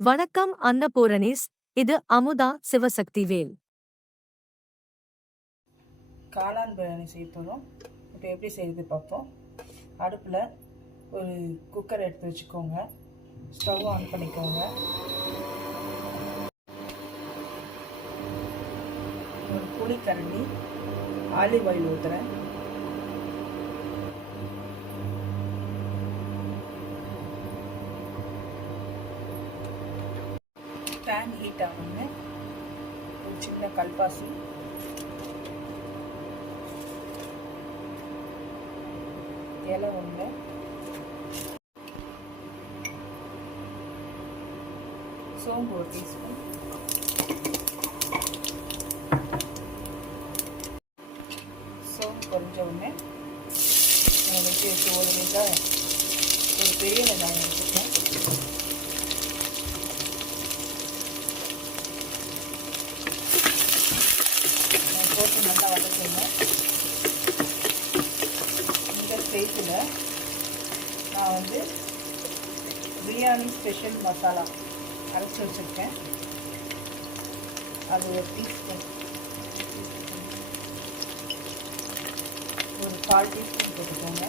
வணக்கம் அன்னபூரணிஸ் இது அமுதா சிவசக்தி வேல். காளான் பிரியாணி செய்ய போகிறோம் இப்போ எப்படி செய்யுது பார்ப்போம் அடுப்பில் ஒரு குக்கர் எடுத்து வச்சுக்கோங்க. ஸ்டவ் ஆன் பண்ணிக்கோங்க. ஒரு புளி கரண்டி ஆலிவ் ஆயில் ஊற்றுறேன் பேன் ஹீட் ஆகுங்க ஒரு சின்ன கல்பாசி. இலை ஒன்று சோம்பு ஒரு டீஸ்பூன். சோம்பு கொஞ்ச உடனே வச்சு ஒரு வெங்காயம் ஒரு பெரிய வெங்காயம் வச்சுருக்கேன் போட்டு நல்லா வதக்குங்க இந்த ஸ்டேஜில் நான் வந்து பிரியாணி ஸ்பெஷல் மசாலா அரைச்சி வச்சுருக்கேன். அது ஒரு டீஸ்பூன் ஒரு கால் டீஸ்பூன் போட்டுக்கோங்க.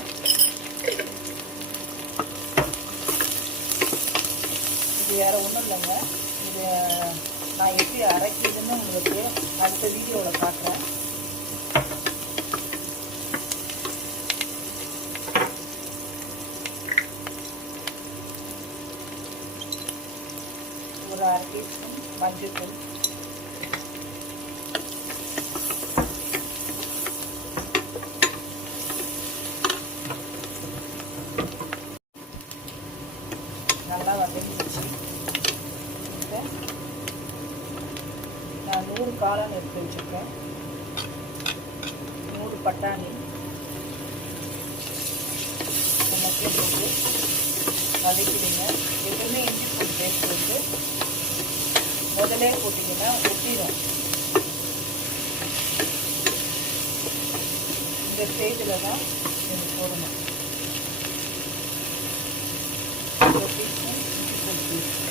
இது வேறு ஒன்றும் இல்லைங்க. இது நான் எப்படி அரைக்கிறதுன்னு உங்களுக்கு அடுத்த வீடியோவில் காட்டுறேன். ஒரு அரை டீஸ்பூன் நல்லா வதங்கிடுச்சு நான் நூறு காளான் எடுத்து வச்சுருக்கேன். நூறு பட்டாணி. எல்லாத்தையும் போட்டு வதக்கிடுங்க. எப்பவுமே இஞ்சி பூண்டு பேஸ்ட் வந்து முதலே போட்டிங்கன்னா ஒட்டிடும் இந்த ஸ்டேஜில் தான் நீங்கள் போடணும் ஒரு டீஸ்பூன் இஞ்சி பூண்டு பேஸ்ட்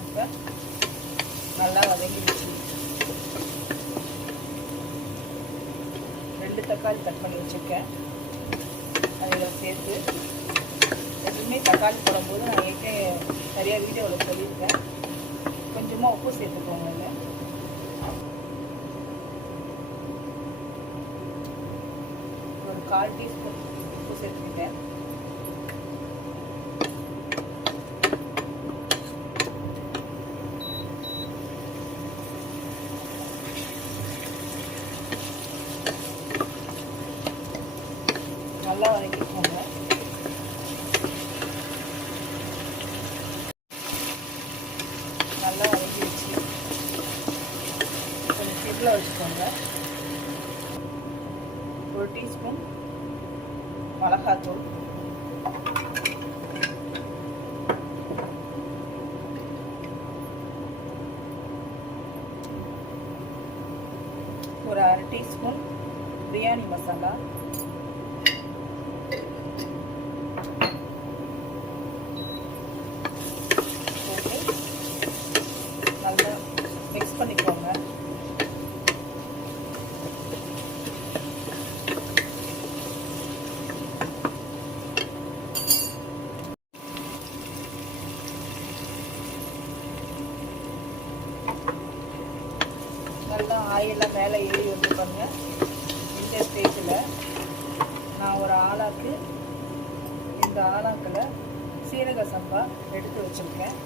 இப்போ நல்லா வதங்கிடுச்சு ரெண்டு தக்காளி கட் பண்ணி வச்சுருக்கேன். அதில் சேர்த்து எப்பவுமே தக்காளி போடும்போது நான் ஏற்கனவே சரியாக வீடியோவில் சொல்லியிருக்கேன். கொஞ்சமாக உப்பு சேர்த்துக்கோங்க இல்லை ஒரு கால் டீஸ்பூன் உப்பு சேர்த்துக்கிட்டேன் நல்லா வதக்கிக்கோங்க நல்லா வதக்கி வச்சு கொஞ்சம் சிம்மில் வச்சுக்கோங்க. ஒரு டீஸ்பூன் மிளகாத்தூள். ஒரு அரை டீஸ்பூன் பிரியாணி மசாலா போட்டு நல்லா மிக்ஸ் பண்ணிக்கோங்க நல்லா ஆயிலாம் மேலே ஏறி வந்து பாருங்க. இந்த ஸ்டேஜில் நான் ஒரு ஆளாக்கு இந்த ஆளாக்கில் சீரக சம்பா எடுத்து வச்சுருக்கேன்.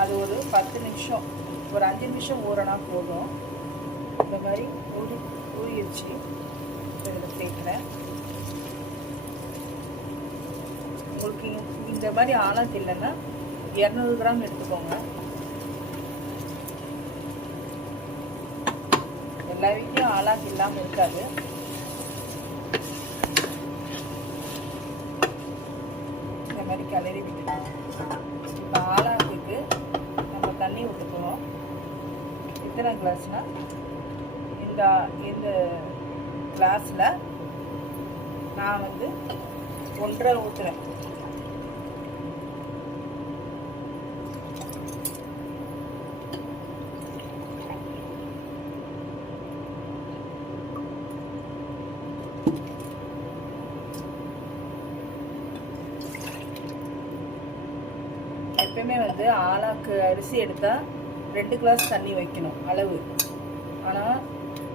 அது ஒரு பத்து நிமிஷம் ஒரு அஞ்சு நிமிஷம் ஊறனா போதும். இந்த மாதிரி ஊறி ஊறிடுச்சு இதில் சேர்க்குறேன் உங்களுக்கு இந்த மாதிரி ஆளாக்கு இல்லைன்னா இரநூறு கிராம் எடுத்துக்கோங்க. லவிக்கும் வீட்லேயும் ஆளாக்கு இல்லாமல் இருக்காது. இந்த மாதிரி கிளறி விட்டுக்கணும் இப்போ ஆளாக்குக்கு நம்ம தண்ணி விட்டுக்குவோம் எத்தனை கிளாஸ்னால் இந்த இந்த கிளாஸில் நான் வந்து ஒன்றரை ஊற்றுறேன் எப்பயுமே வந்து ஆளாக்கு அரிசி எடுத்தால் ரெண்டு கிளாஸ் தண்ணி வைக்கணும் அளவு. ஆனால்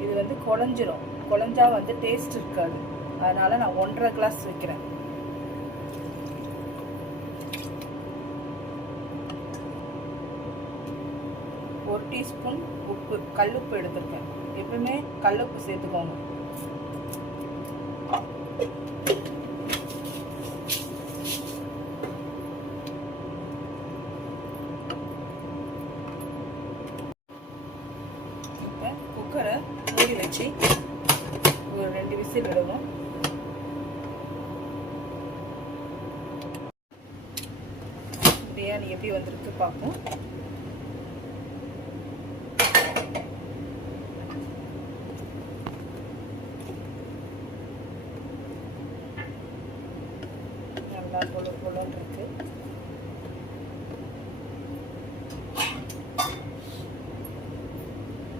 இது வந்து குழஞ்சிரும். குழஞ்சா வந்து டேஸ்ட் இருக்காது. அதனால் நான் ஒன்றரை கிளாஸ் வைக்கிறேன். ஒரு டீஸ்பூன் உப்பு கல்லுப்பு எடுத்திருக்கேன். எப்பவுமே கல்லுப்பு சேர்த்துக்கோங்க இப்போ குக்கரை மூடி வச்சு ஒரு ரெண்டு விசில் விடுவோம். பிரியாணி எப்படி வந்திருக்கு பார்ப்போம். நல்லா பொழு பொழுன்னு இருக்கு.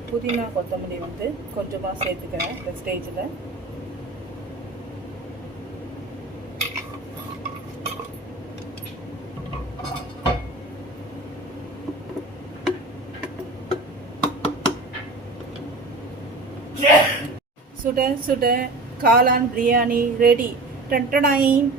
புதினா கொத்தமல்லி வந்து கொஞ்சமாக சேர்த்துக்கிறேன் இந்த ஸ்டேஜில். சுட சுட காளான் பிரியாணி ரெடி. டன்டனாயின்